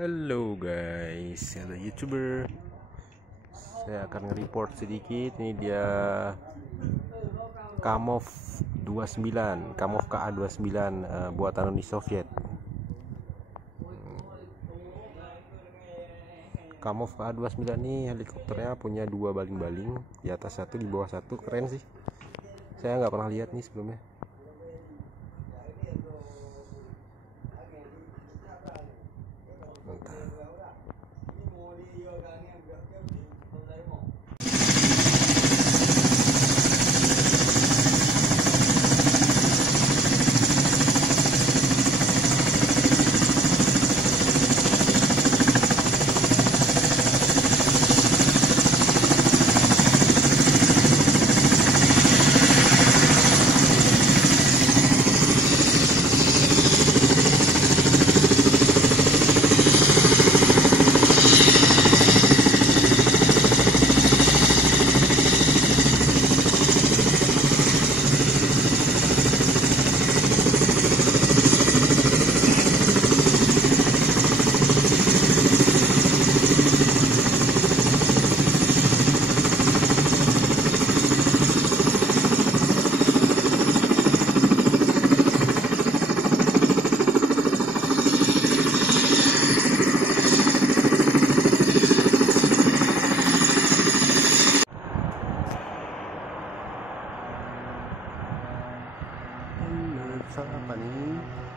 Halo guys, halo YouTuber. Saya akan nge-report sedikit. Ini dia Kamov 29, Kamov KA29 buatan Uni Soviet. Kamov KA29 ini helikopternya punya dua baling-baling, di atas satu, di bawah satu. Keren sih. Saya nggak pernah lihat nih sebelumnya. Apa nih?